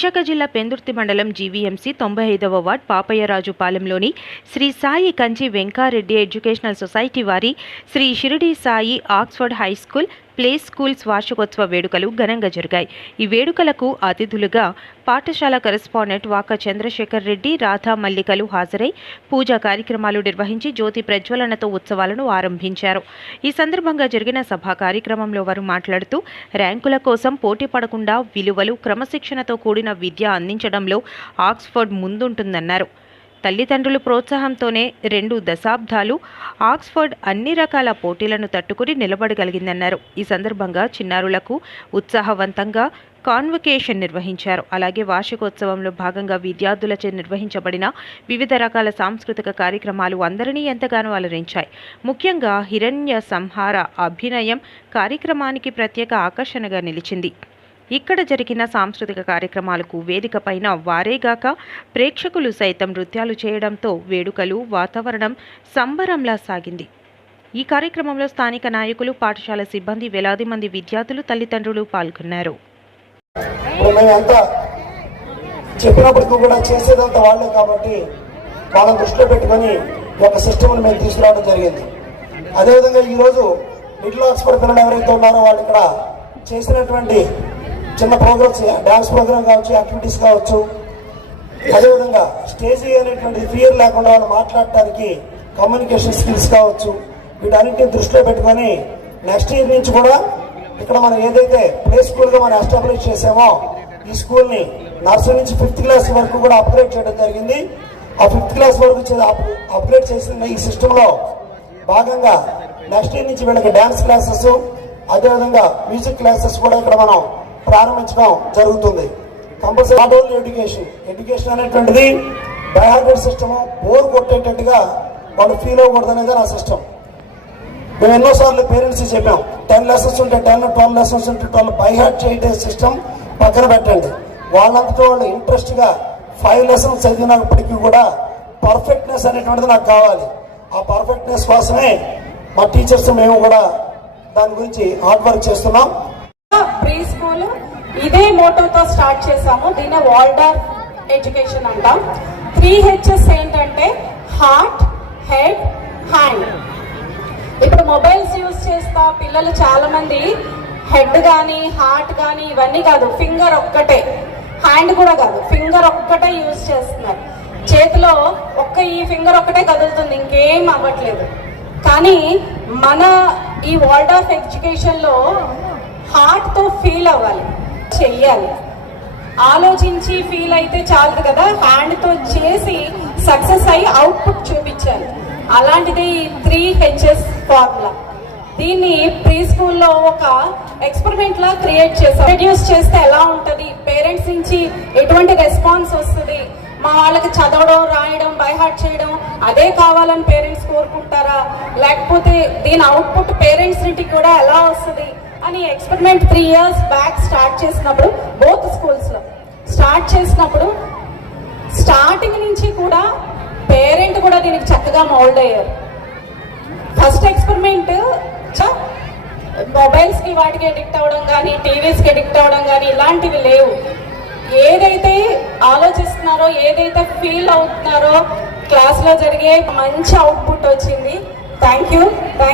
విశాఖ జిల్లా పెందుర్తి మండలం జీవీఎంసీ 95వ వార్డ్ పాపయ్యరాజుపాలెంలోని శ్రీ సాయి కంచి వెంకారెడ్డి ఎడ్యుకేషనల్ సొసైటీ వారి Sri Shiridi Sai Oxford high school play schools వార్షికోత్సవ వేడుకలు ఘనంగా జరిగాయి. ఈ వేడుకలకు అతిథులుగా పాఠశాల కరెస్పాండెంట్ వాక చంద్రశేఖర్ రెడ్డి, రాధా మల్లికలు హాజరై పూజా కార్యక్రమాలు నిర్వహించి జ్యోతి ప్రజ్వలనతో ఉత్సవాలను ఆరంభించారు. ఈ సందర్భంగా జరిగిన సభా కార్యక్రమంలో వారు మాట్లాడుతూ ర్యాంకుల కోసం పోటీ పడకుండా విలువలు, క్రమశిక్షణతో కూడిన విద్య అందించడంలో ఆక్స్ఫర్డ్ ముందుంటుందన్నారు. తల్లిదండ్రుల ప్రోత్సాహంతోనే 2 దశాబ్దాలు ఆక్స్ఫర్డ్ అన్ని రకాల పోటీలను తట్టుకుని నిలబడగలిగిందన్నారు. ఈ సందర్భంగా చిన్నారులకు ఉత్సాహవంతంగా కాన్వకేషన్ నిర్వహించారు. అలాగే వార్షికోత్సవంలో భాగంగా విద్యార్థులచే నిర్వహించబడిన వివిధ రకాల సాంస్కృతిక కార్యక్రమాలు అందరినీ ఎంతగానో అలరించాయి. ముఖ్యంగా హిరణ్య సంహార అభినయం కార్యక్రమానికి ప్రత్యేక ఆకర్షణగా నిలిచింది. ఇక్కడ జరిగిన సాంస్కృతిక కార్యక్రమాలకు వేదికపైన వారేగాక ప్రేక్షకులు సైతం నృత్యాలు చేయడంతో వేడుకలు వాతావరణం సంబరంలా సాగింది. ఈ కార్యక్రమంలో స్థానిక నాయకులు, పాఠశాల సిబ్బంది, వేలాది మంది విద్యార్థులు, తల్లిదండ్రులు పాల్గొన్నారు. చెప్పినప్పటికీ కూడా చేసేదంతా వాళ్ళే కాబట్టి వాళ్ళని దృష్టిలో పెట్టుకొని ఒక సిస్టమ్ని మేము తీసుకురావడం జరిగింది. అదేవిధంగా ఈరోజు మిడిల్ ఆక్స్ఫర్డ్ పిల్లలు ఎవరైతే ఉన్నారో వాళ్ళు ఇక్కడ చేసినటువంటి చిన్న ప్రోగ్రామ్స్, డ్యాన్స్ ప్రోగ్రామ్ కావచ్చు, యాక్టివిటీస్ కావచ్చు, అదేవిధంగా స్టేజీ అనేటువంటి ఫియర్ లేకుండా వాళ్ళు మాట్లాడటానికి కమ్యూనికేషన్ స్కిల్స్ కావచ్చు, వీటన్నింటినీ దృష్టిలో పెట్టుకొని నెక్స్ట్ ఇయర్ నుంచి కూడా ఇక్కడ మనం ఏదైతే ప్లే స్కూల్గా మనం ఎస్టాబ్లిష్ చేసామో ఈ స్కూల్ని నర్సరీ నుంచి 5th క్లాస్ వరకు కూడా అప్గ్రేడ్ చేయడం జరిగింది. ఆ 5th క్లాస్ వరకు అప్గ్రేడ్ చేసిన ఈ సిస్టంలో భాగంగా నెక్స్ట్ ఇయర్ నుంచి వీళ్ళకి డ్యాన్స్ క్లాసెస్, అదేవిధంగా మ్యూజిక్ క్లాసెస్ కూడా ఇక్కడ మనం ప్రారంభించడం జరుగుతుంది. కంపల్సరీ నాట్ ఓన్లీ ఎడ్యుకేషన్ అనేటువంటిది బైహార్టెడ్ సిస్టమ్, బోర్ కొట్టేటట్టుగా వాళ్ళు ఫీల్ అవ్వకూడదు అనేది నా సిస్టమ్. మేము ఎన్నోసార్లు పేరెంట్స్ చెప్పాం, 10 లెసన్స్ ఉంటే 10, 12 లెసన్స్ ఉంటే 12 బైహార్ట్ చేయడం సిస్టమ్ పక్కన పెట్టండి. వాళ్ళంతటా వాళ్ళు ఇంట్రెస్ట్గా 5 లెసన్స్ చదివినప్పటికీ కూడా పర్ఫెక్ట్నెస్ అనేటువంటిది నాకు కావాలి. ఆ పర్ఫెక్ట్నెస్ కోసమే మా టీచర్స్ మేము కూడా దాని గురించి హార్డ్ వర్క్ చేస్తున్నాం. ప్రీ స్కూల్ ఇదే మోటోతో స్టార్ట్ చేసాము. దీన్ని వాల్డార్ఫ్ ఎడ్యుకేషన్ అంటాం. 3H's ఏంటంటే హార్ట్, హెడ్, హ్యాండ్. ఇప్పుడు మొబైల్స్ యూజ్ చేస్తా పిల్లలు చాలా మంది హెడ్ కానీ హార్ట్ కానీ ఇవన్నీ కాదు, ఫింగర్ ఒక్కటే, హ్యాండ్ కూడా కాదు, ఫింగర్ ఒక్కటే యూజ్ చేస్తున్నారు. చేతిలో ఈ ఫింగర్ ఒక్కటే కదులుతుంది, ఇంకేం అవ్వట్లేదు. కానీ మన ఈ వాల్డార్ఫ్ ఎడ్యుకేషన్లో హార్ట్తో ఫీల్ అవ్వాలి, చెయ్యాలి. ఆలోచించి ఫీల్ అయితే చాలదు కదా, హ్యాండ్తో చేసి సక్సెస్ అయ్యి అవుట్పుట్ చూపించాలి. అలాంటిది 3H's ఫార్ములా. దీన్ని ప్రీ స్కూల్లో ఒక ఎక్స్పెరిమెంట్ లా క్రియేట్ చేసాం. ఇంట్రడ్యూస్ చేస్తే ఎలా ఉంటుంది, పేరెంట్స్ నుంచి ఎటువంటి రెస్పాన్స్ వస్తుంది, మా వాళ్ళకి చదవడం, రాయడం, బైహార్ట్ చేయడం అదే కావాలని పేరెంట్స్ కోరుకుంటారా, లేకపోతే దీని అవుట్పుట్ పేరెంట్స్ నుండి కూడా ఎలా వస్తుంది అని ఎక్స్పెరిమెంట్ 3 years బ్యాక్ స్టార్ట్ చేసినప్పుడు బోత్ స్కూల్స్లో స్టార్ట్ చేసినప్పుడు స్టార్టింగ్ నుంచి కూడా పేరెంట్ కూడా దీనికి చక్కగా మౌల్డ్ అయ్యారు. ఫస్ట్ ఎక్స్పెరిమెంట్ మొబైల్స్కి వాటికి ఎడిక్ట్ అవ్వడం కానీ, టీవీస్కి ఎడిక్ట్ అవ్వడం కానీ ఇలాంటివి లేవు. ఏదైతే ఆలోచిస్తున్నారో, ఏదైతే ఫీల్ అవుతున్నారో క్లాస్లో జరిగే మంచి అవుట్పుట్ వచ్చింది. Thank you.